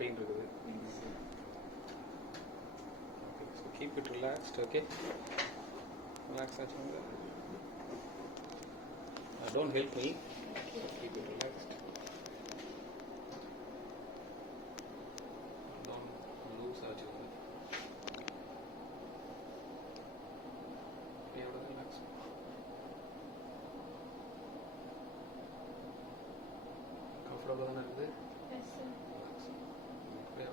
Pain இருக்குது. Okay, so keep it relaxed. Okay, relax ஆச்சுங்க. Don't help me. Keep it relaxed. Don't lose ஆச்சுங்க. Okay, relax. Comfortable தானே இருக்குது? Yes, sir. Relax. Okay.